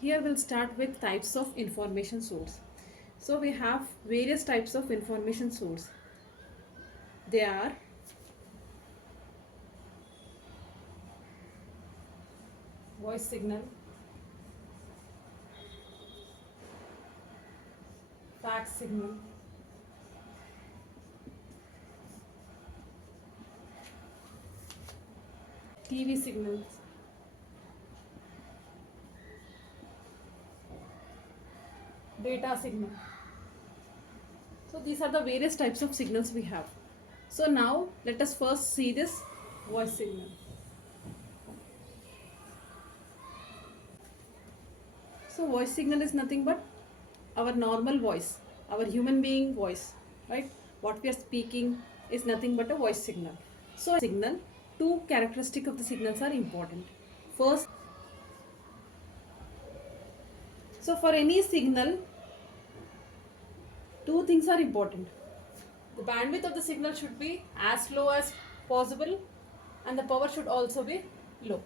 Here we'll start with types of information source. So we have various types of information source. They are voice signal, fax signal, TV signals, data signal. So these are the various types of signals we have. So now let us first see this voice signal. So voice signal is nothing but our normal voice, our human being voice, right? What we are speaking is nothing but a voice signal. So signal, two characteristics of the signals are important. First, so for any signal, two things are important. The bandwidth of the signal should be as low as possible and the power should also be low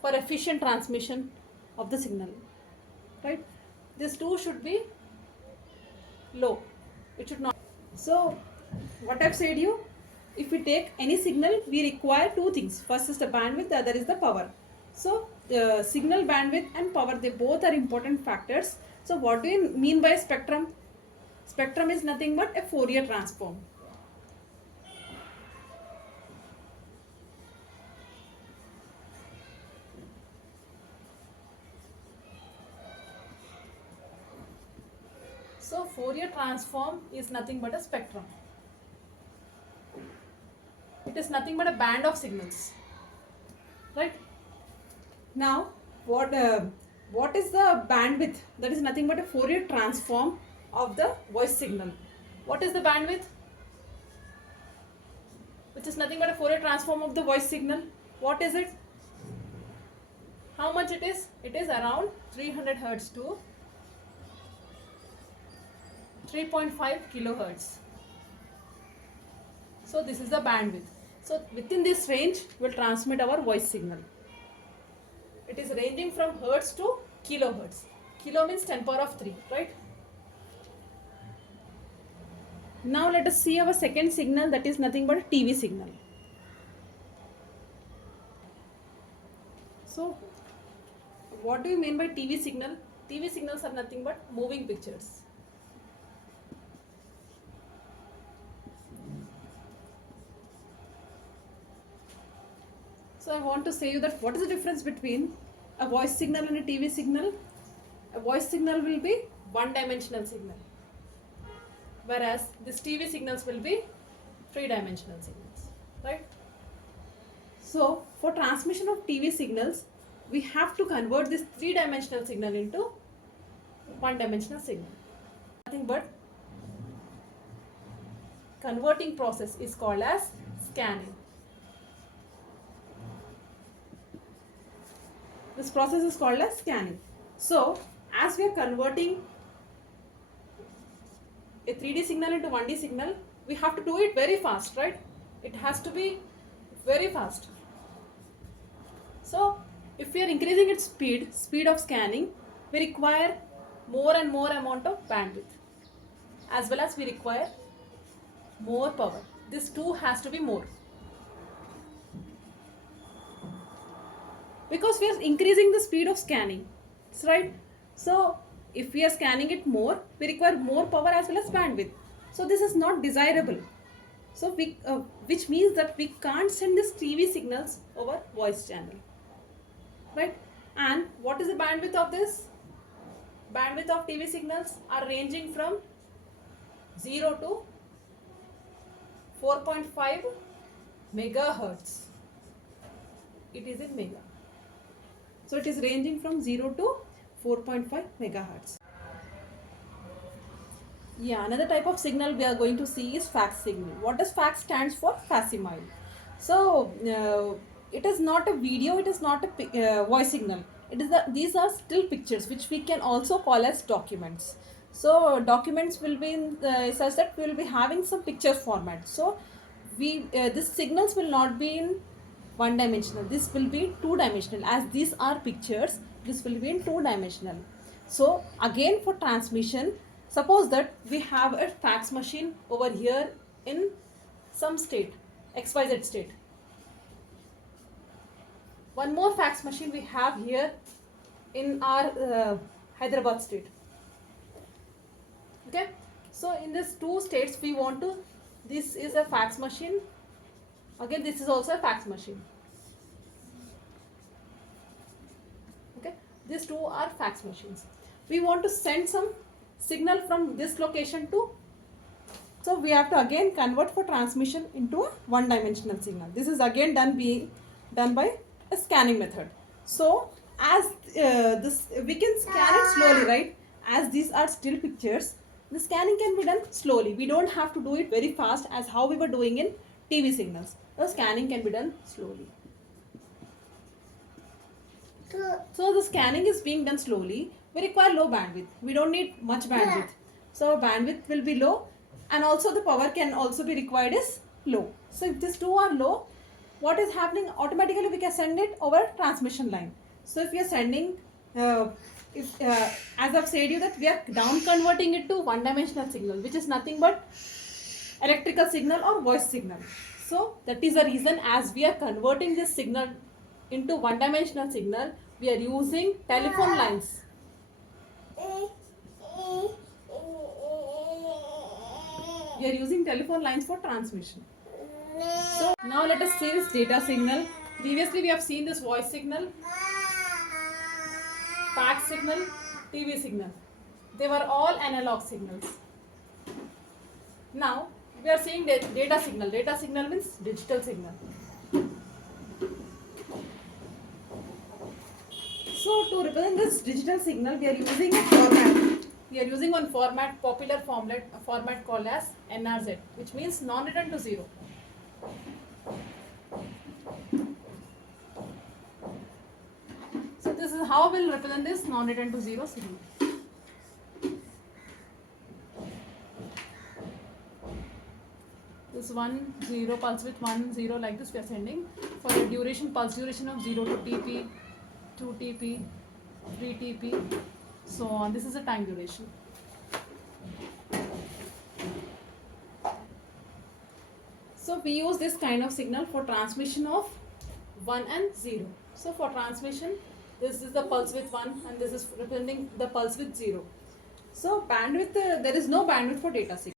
for efficient transmission of the signal, right? This two should be low. It should not. So what I've said you, if we take any signal, we require two things. First is the bandwidth, the other is the power. So signal bandwidth and power, they both are important factors. So what do you mean by spectrum? Spectrum is nothing but a Fourier transform. So Fourier transform is nothing but a spectrum. It is nothing but a band of signals, right? Now what is the bandwidth? That is nothing but a Fourier transform of the voice signal. What is the bandwidth? Which is nothing but a Fourier transform of the voice signal. What is it? How much it is? It is around 300 hertz to 3.5 kilohertz. So this is the bandwidth. So within this range we'll transmit our voice signal. It is ranging from hertz to kilohertz. Kilo means 10 power of 3, right? Now let us see our second signal, that is nothing but a TV signal. So what do you mean by TV signal? TV signals are nothing but moving pictures. So I want to say you that what is the difference between a voice signal and a TV signal? A voice signal will be one-dimensional signal, whereas this TV signals will be three-dimensional signals, right? So for transmission of TV signals, we have to convert this three-dimensional signal into one-dimensional signal. Nothing but converting process is called as scanning. This process is called as scanning. So as we are converting a 3D signal into 1D signal, we have to do it very fast, right? It has to be very fast. So if we are increasing its speed of scanning, we require more and more amount of bandwidth, as well as we require more power. This too has to be more, because we are increasing the speed of scanning, right? So if we are scanning it more, we require more power as well as bandwidth. So this is not desirable. So which means that we can't send this TV signals over voice channel, right? And what is the bandwidth of this? Bandwidth of TV signals are ranging from 0 to 4.5 megahertz. It is in mega. So it is ranging from 0 to 4.5 megahertz. Yeah, another type of signal we are going to see is fax signal. What does fax stands for? Facsimile. So it is not a video, it is not a voice signal. It is these are still pictures which we can also call as documents. So documents will be in such that we will be having some picture format. So these signals will not be in one dimensional. This will be two dimensional. As these are pictures, this will be in two dimensional. So again for transmission, suppose that we have a fax machine over here in some state, XYZ state. One more fax machine we have here in our Hyderabad state. Okay, so in these two states we want to, this is a fax machine, again this is also a fax machine. Okay, these two are fax machines. We want to send some signal from this location to, so we have to again convert for transmission into a one dimensional signal. This is again done by a scanning method. So as this, we can scan it slowly, right? As these are still pictures, the scanning can be done slowly. We don't have to do it very fast as how we were doing in TV signals. The scanning can be done slowly. So the scanning is being done slowly. We require low bandwidth. We don't need much bandwidth. So bandwidth will be low, and also the power can also be required is low. So if these two are low, what is happening? Automatically we can send it over transmission line. So if we are sending, as I've said you that we are down converting it to one dimensional signal, which is nothing but electrical signal or voice signal. So that is the reason, as we are converting this signal into one dimensional signal, we are using telephone lines. We are using telephone lines for transmission. So now let us see this data signal. Previously we have seen this voice signal, fax signal, TV signal. They were all analog signals. Now we are seeing data signal. Data signal means digital signal. So to represent this digital signal, we are using a format. We are using one format, popular format called as NRZ, which means non-return to zero. So this is how we'll represent this non-return to zero signal. This 1 0 pulse with 1 0 like this we are sending for a duration, pulse duration of 0 to TP, 2 TP, 3 TP, so on. This is the time duration. So we use this kind of signal for transmission of 1 and 0. So for transmission, this is the pulse with 1 and this is representing the pulse with 0. So bandwidth, there is no bandwidth for data signal.